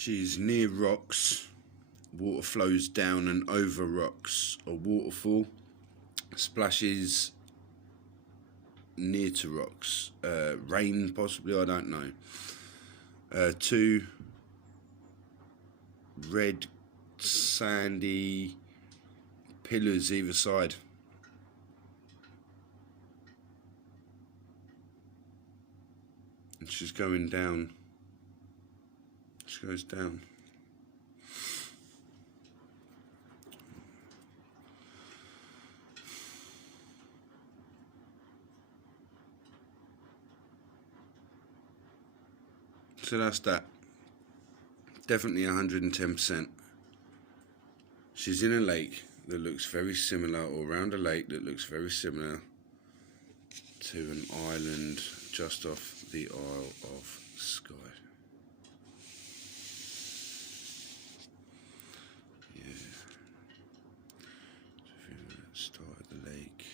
She's near rocks. Water flows down and over rocks. A waterfall splashes near to rocks. Rain possibly, I don't know. Two red sandy pillars either side. And she's going down. She goes down. So that's that. Definitely 110%. She's in a lake that looks very similar, or around a lake that looks very similar to an island just off the Isle of Skye. Yeah. So if you start at the lake,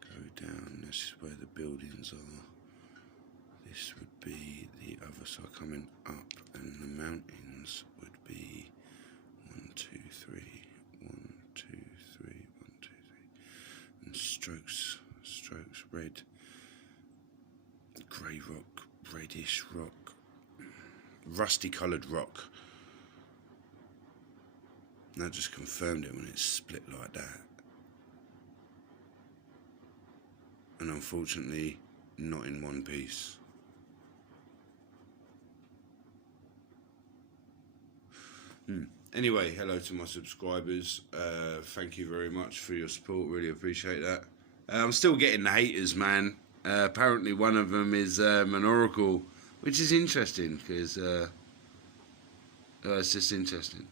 go down, this is where the buildings are. This would be the other side coming up, and the mountains would be 1, 2, 3, 1, 2, 3, 1, 2, 3, and strokes, red, grey rock, reddish rock, rusty coloured rock. And that just confirmed it when it's split like that. And unfortunately, not in one piece. Anyway, hello to my subscribers. Thank you very much for your support. Really appreciate that. I'm still getting the haters, man. Apparently one of them is an oracle, which is interesting because it's just interesting.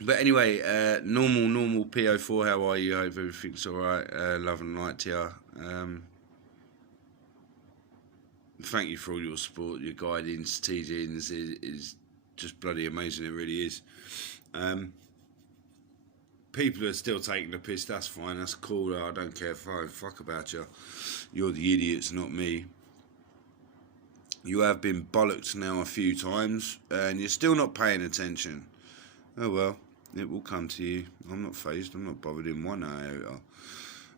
But anyway, normal PO4. How are you? I hope everything's all right. Love and light to you. Thank you for all your support. Your guidance, teachings is just bloody amazing. It really is. People are still taking the piss. That's fine. That's cool. I don't care. Fuck about you. You're the idiots, not me. You have been bollocked now a few times, and you're still not paying attention. Oh well, it will come to you. I'm not fazed. I'm not bothered in one iota.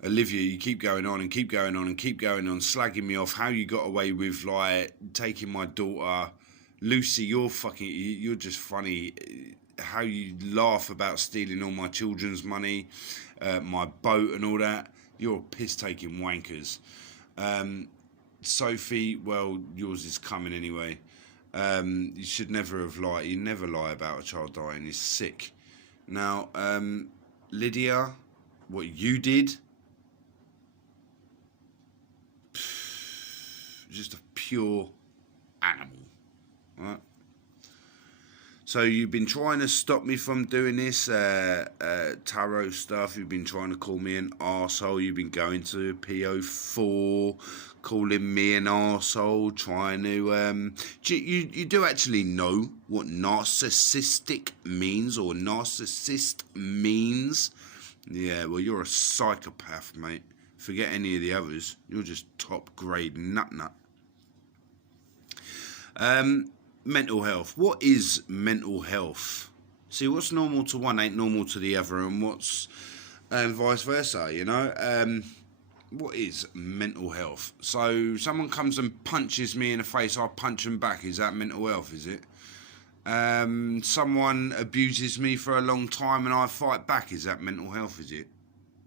Olivia, you keep going on and keep going on and keep going on, slagging me off how you got away with like taking my daughter. Lucy, you're just funny. How you laugh about stealing all my children's money, my boat and all that. You're piss-taking wankers. Sophie, well, yours is coming anyway. You should never have lied. You never lie about a child dying. It's sick. Now, Lydia, what you did, just a pure animal, right? So you've been trying to stop me from doing this tarot stuff. You've been trying to call me an arsehole. You've been going to PO4, calling me an arsehole, trying to... you do actually know what narcissistic means, or narcissist means? Yeah, well, you're a psychopath, mate. Forget any of the others. You're just top grade nut. Mental health. What is mental health? See, what's normal to one ain't normal to the other, and what's vice versa, you know? What is mental health? So someone comes and punches me in the face, I punch them back. Is that mental health, is it? Someone abuses me for a long time and I fight back. Is that mental health, is it?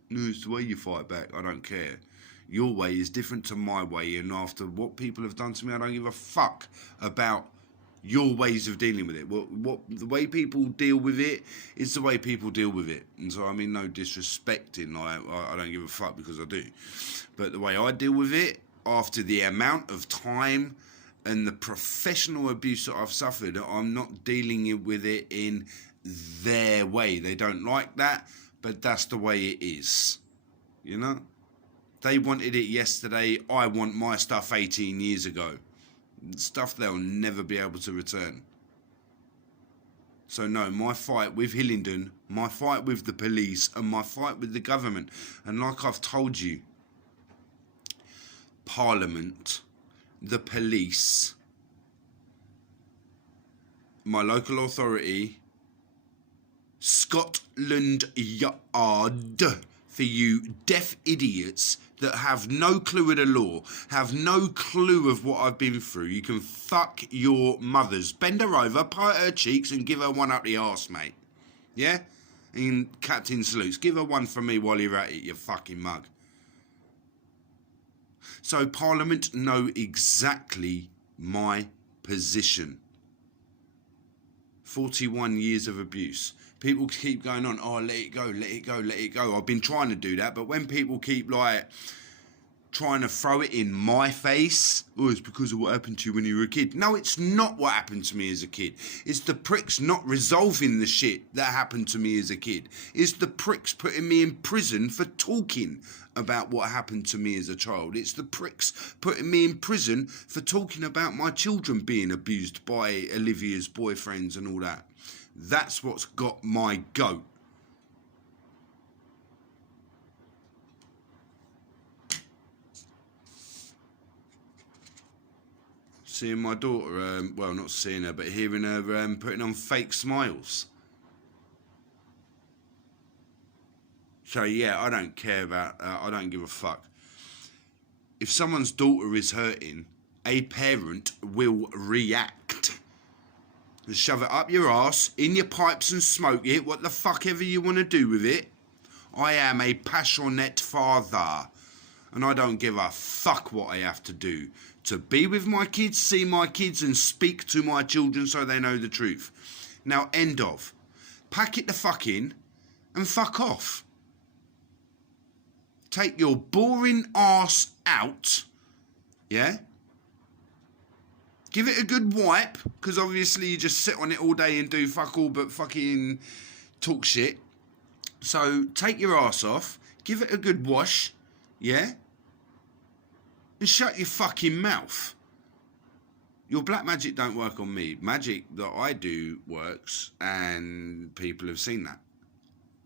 No, it's the way you fight back. I don't care. Your way is different to my way, and after what people have done to me, I don't give a fuck about your ways of dealing with it. What the way people deal with it is the way people deal with it. And so I mean no disrespecting, I don't give a fuck, because I do. But the way I deal with it, after the amount of time and the professional abuse that I've suffered, I'm not dealing with it in their way. They don't like that, but that's the way it is. You know? They wanted it yesterday. I want my stuff 18 years ago. Stuff they'll never be able to return. So no, my fight with Hillingdon, my fight with the police, and my fight with the government, and like I've told you, Parliament, the police, my local authority, Scotland Yard, for you deaf idiots that have no clue of the law, have no clue of what I've been through. You can fuck your mothers. Bend her over, part her cheeks and give her one up the arse, mate. Yeah? And Captain Salutes, give her one for me while you're at it, you fucking mug. So Parliament know exactly my position. 41 years of abuse. People keep going on, oh, let it go, let it go, let it go. I've been trying to do that, but when people keep, like, trying to throw it in my face, oh, it's because of what happened to you when you were a kid. No, it's not what happened to me as a kid. It's the pricks not resolving the shit that happened to me as a kid. It's the pricks putting me in prison for talking about what happened to me as a child. It's the pricks putting me in prison for talking about my children being abused by Olivia's boyfriends and all that. That's what's got my goat. Seeing my daughter, well, not seeing her, but hearing her putting on fake smiles. So, yeah, I don't care about, I don't give a fuck. If someone's daughter is hurting, a parent will react. And shove it up your arse, in your pipes and smoke it, what the fuck ever you want to do with it. I am a passionate father. And I don't give a fuck what I have to do to be with my kids, see my kids and speak to my children so they know the truth. Now, end of. Pack it the fuck in and fuck off. Take your boring arse out, yeah? Give it a good wipe, because obviously you just sit on it all day and do fuck all but fucking talk shit. So take your arse off, give it a good wash, yeah? And shut your fucking mouth. Your black magic don't work on me. Magic that I do works, and people have seen that.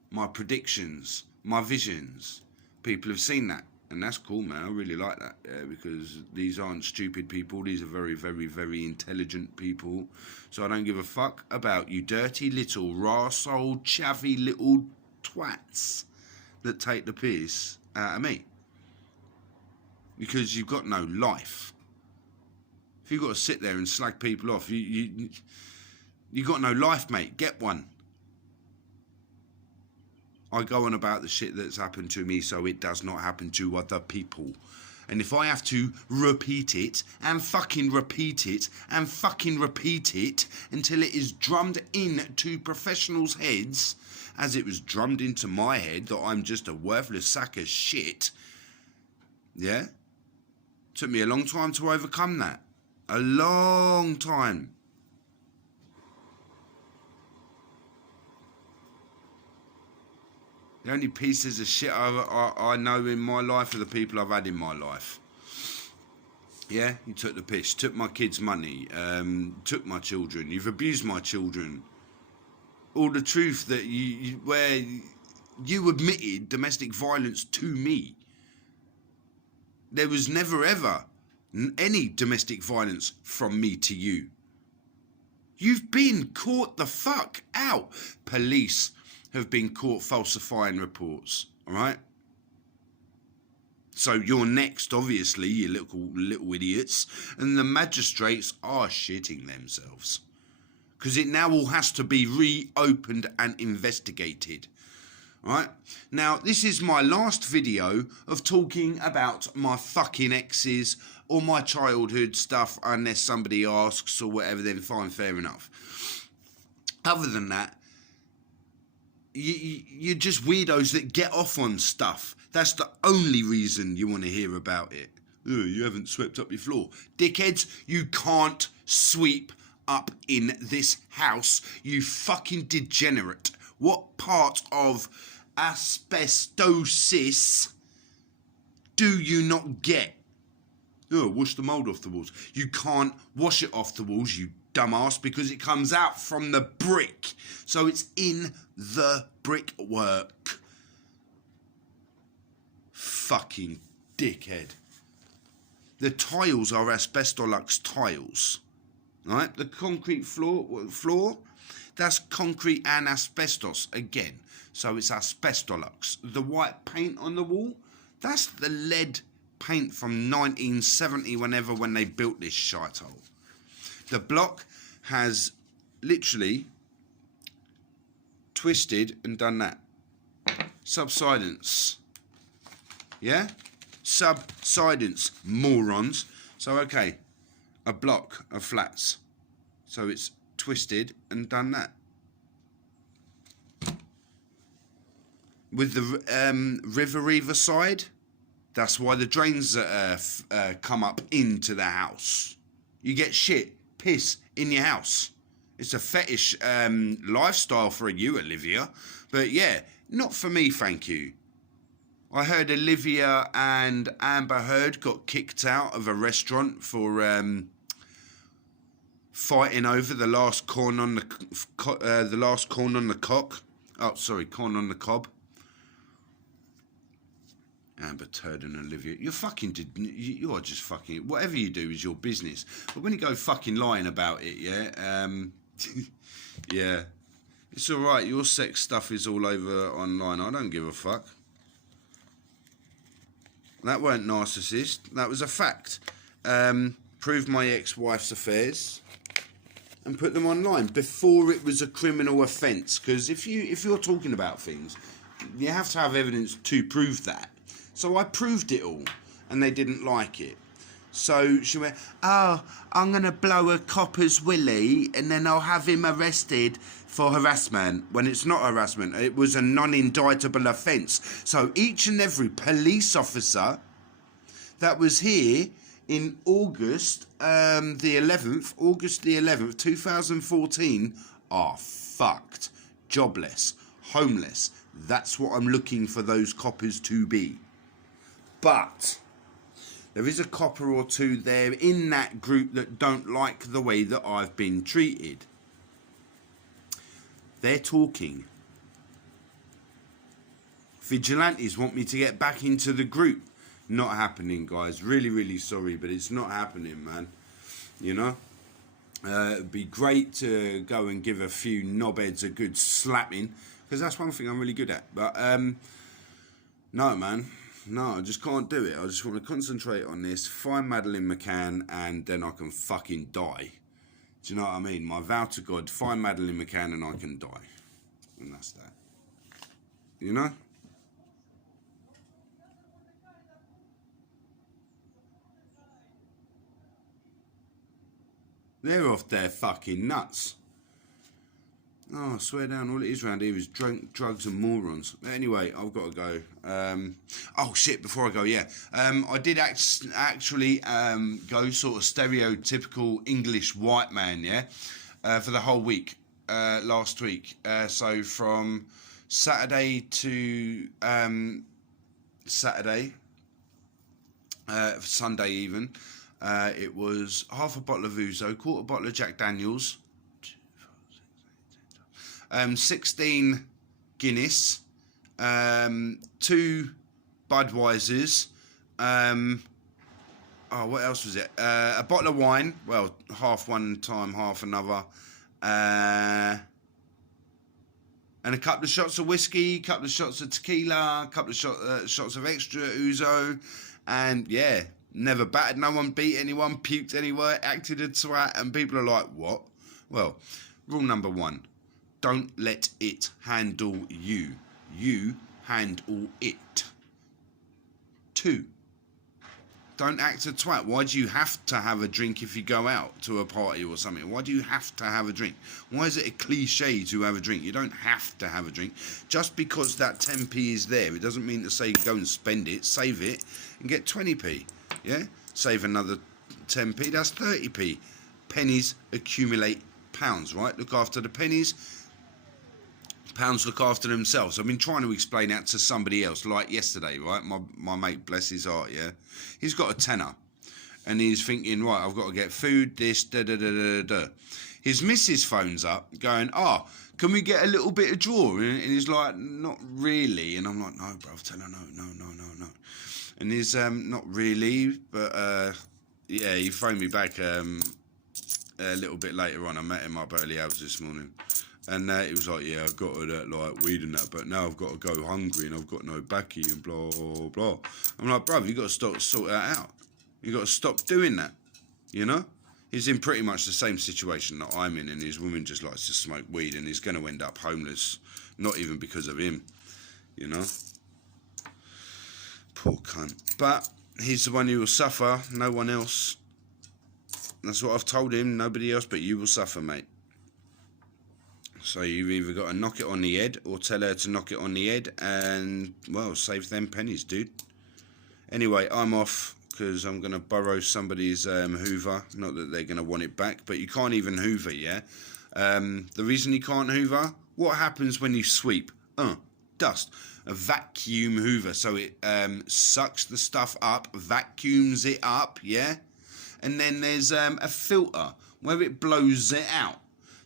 My predictions, my visions, people have seen that. And that's cool, man. I really like that, because these aren't stupid people. These are very, very, very intelligent people. So I don't give a fuck about you dirty little arsehole, chavvy little twats that take the piss out of me. Because you've got no life. If you've got to sit there and slag people off, you got no life, mate. Get one. I go on about the shit that's happened to me so it does not happen to other people. And if I have to repeat it and fucking repeat it and fucking repeat it until it is drummed into professionals' heads, as it was drummed into my head that I'm just a worthless sack of shit, yeah? Took me a long time to overcome that. A long time. The only pieces of shit I know in my life are the people I've had in my life. Yeah, you took the piss, took my kids' money, took my children, you've abused my children. All the truth that where you admitted domestic violence to me. There was never ever any domestic violence from me to you. You've been caught the fuck out. Police have been caught falsifying reports, all right? So you're next, obviously, you little idiots, and the magistrates are shitting themselves because it now all has to be reopened and investigated. All right? Now, this is my last video of talking about my fucking exes or my childhood stuff, unless somebody asks or whatever, then fine, fair enough. Other than that, you're just weirdos that get off on stuff. That's the only reason you want to hear about it. Oh, you haven't swept up your floor. Dickheads, you can't sweep up in this house, you fucking degenerate. What part of asbestosis do you not get? Oh, wash the mould off the walls. You can't wash it off the walls, you dumbass, because it comes out from the brick. So it's in the brickwork. Fucking dickhead. The tiles are Asbestolux tiles. right? The concrete floor, that's concrete and asbestos again. So it's asbestolux. The white paint on the wall, that's the lead paint from 1970, when they built this shithole. The block has literally twisted and done that. Subsidence. Yeah? Subsidence, morons. So, okay, a block of flats. So it's twisted and done that. With the river side, that's why the drains come up into the house. You get shit, piss in your house. It's a fetish lifestyle for you, Olivia. But yeah, not for me, thank you. I heard Olivia and Amber Heard got kicked out of a restaurant for fighting over the last corn on the cock. Oh, sorry, corn on the cob. Amber Heard and Olivia, you are just fucking, whatever you do is your business. But when you go fucking lying about it, yeah, yeah, it's all right. Your sex stuff is all over online. I don't give a fuck. That weren't narcissist. That was a fact. Proved my ex-wife's affairs and put them online before it was a criminal offence. Because if you're talking about things, you have to have evidence to prove that. So I proved it all, and they didn't like it. So she went, oh, I'm going to blow a copper's willy, and then I'll have him arrested for harassment. When it's not harassment, it was a non-indictable offence. So each and every police officer that was here in August the 11th, 2014, are fucked, jobless, homeless. That's what I'm looking for those coppers to be. But there is a copper or two there in that group that don't like the way that I've been treated. They're talking. Vigilantes want me to get back into the group. Not happening, guys. Really, really sorry, but it's not happening, man. You know? It'd be great to go and give a few knobheads a good slapping, because that's one thing I'm really good at. But, no, man. No, I just can't do it. I just want to concentrate on this, find Madeleine McCann, and then I can fucking die. Do you know what I mean? My vow to God, find Madeleine McCann and I can die. And that's that. You know? They're off their fucking nuts. Oh, I swear down, all it is around here is drink, drugs and morons. Anyway, I've got to go. Oh, shit, before I go, yeah. I did actually go sort of stereotypical English white man, yeah, for the whole week, last week. So from Saturday to Sunday even, it was half a bottle of Ouzo, quarter bottle of Jack Daniels, 16 Guinness, 2 Budweisers, what else was it? A bottle of wine, well, half one time, half another, and a couple of shots of whiskey, couple of shots of tequila, couple of shots of extra Ouzo, and yeah, never battered no one, beat anyone, puked anywhere, acted a twat, and people are like, what? Well, rule number 1. Don't let it handle you. You handle it. 2. Don't act a twat. Why do you have to have a drink if you go out to a party or something? Why do you have to have a drink? Why is it a cliche to have a drink? You don't have to have a drink. Just because that 10p is there, it doesn't mean to say go and spend it. Save it and get 20p. Yeah? Save another 10p, that's 30p. Pennies accumulate pounds, right? Look after the pennies. Pounds look after themselves. I've been trying to explain that to somebody else, like yesterday, right? My mate, bless his heart, yeah? He's got a tenner. And he's thinking, right, I've got to get food, this, da-da-da-da-da. His missus phones up, going, can we get a little bit of draw? And he's like, not really. And I'm like, no, bruv, tell her no. And he's, not really, but, yeah, he phoned me back, a little bit later on. I met him up early hours this morning. And he was like, yeah, I've got to like weed and that, but now I've got to go hungry and I've got no backy and blah, blah. I'm like, bruv, you got to sort that out. You got to stop doing that, you know? He's in pretty much the same situation that I'm in, and his woman just likes to smoke weed, and he's going to end up homeless, not even because of him, you know? Poor cunt. But he's the one who will suffer, no one else. That's what I've told him, nobody else but you will suffer, mate. So you've either got to knock it on the head or tell her to knock it on the head and, well, save them pennies, dude. Anyway, I'm off because I'm going to borrow somebody's Hoover. Not that they're going to want it back, but you can't even Hoover, yeah? The reason you can't Hoover, what happens when you sweep? Dust. A vacuum Hoover. So it sucks the stuff up, vacuums it up, yeah? And then there's a filter where it blows it out.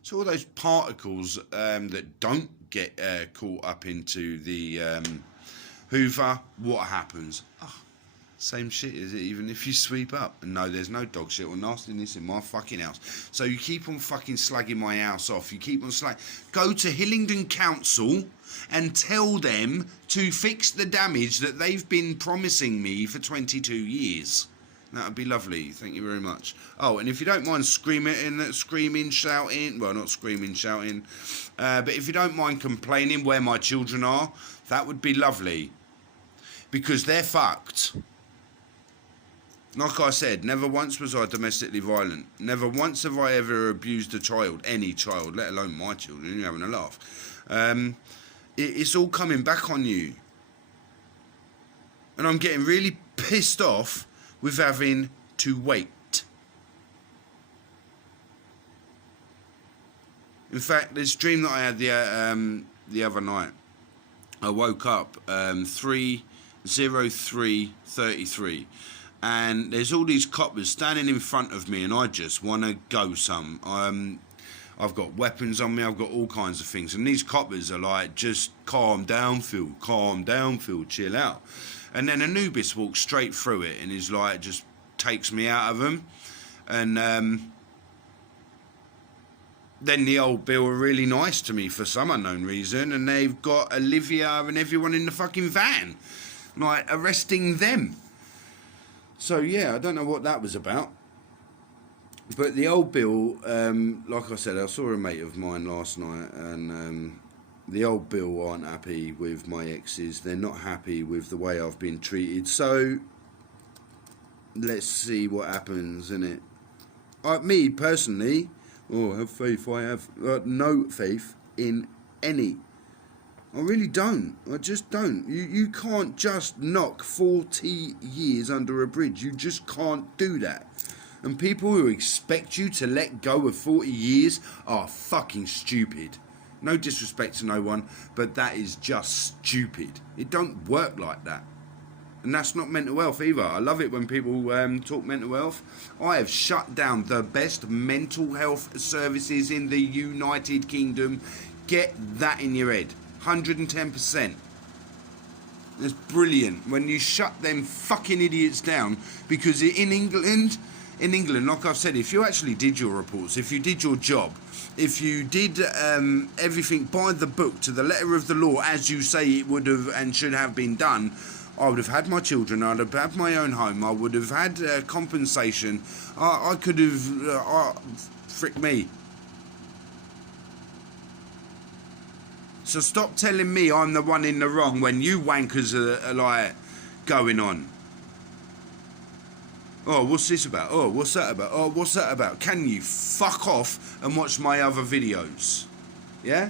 So all those particles that don't get caught up into the Hoover, what happens? Oh, same shit is it even if you sweep up. And no, there's no dog shit or nastiness in my fucking house. So you keep on fucking slagging my house off. You keep on Go to Hillingdon Council and tell them to fix the damage that they've been promising me for 22 years. That would be lovely. Thank you very much. Oh, and if you don't mind screaming, shouting, well, not screaming, shouting, but if you don't mind complaining where my children are, that would be lovely. Because they're fucked. Like I said, never once was I domestically violent. Never once have I ever abused a child, any child, let alone my children. You're having a laugh. It's all coming back on you. And I'm getting really pissed off with having to wait. In fact, this dream that I had the other night, I woke up 3:03:33, and there's all these coppers standing in front of me, and I just want to go some. I've got weapons on me, I've got all kinds of things, and these coppers are like, just calm down, Phil, chill out. And then Anubis walks straight through it and is like, just takes me out of them. And then the old Bill are really nice to me for some unknown reason, and they've got Olivia and everyone in the fucking van, like arresting them. So yeah, I don't know what that was about. But the old Bill, like I said, I saw a mate of mine last night, and the old Bill aren't happy with my exes. They're not happy with the way I've been treated. So let's see what happens, innit? Me personally, have faith. I have no faith in any. I really don't. I just don't. You can't just knock 40 years under a bridge. You just can't do that. And people who expect you to let go of 40 years are fucking stupid. No disrespect to no one, but that is just stupid. It don't work like that. And that's not mental health either. I love it when people talk mental health. I have shut down the best mental health services in the United Kingdom. Get that in your head. 110%. It's brilliant when you shut them fucking idiots down, because in England, like I've said, if you actually did your reports, if you did your job, if you did everything by the book, to the letter of the law, as you say it would have and should have been done, I would have had my children, I'd have had my own home, I would have had compensation, I could have, frick me. So stop telling me I'm the one in the wrong when you wankers are like going on. Oh, what's this about? Oh, what's that about? Oh, what's that about? Can you fuck off and watch my other videos? Yeah?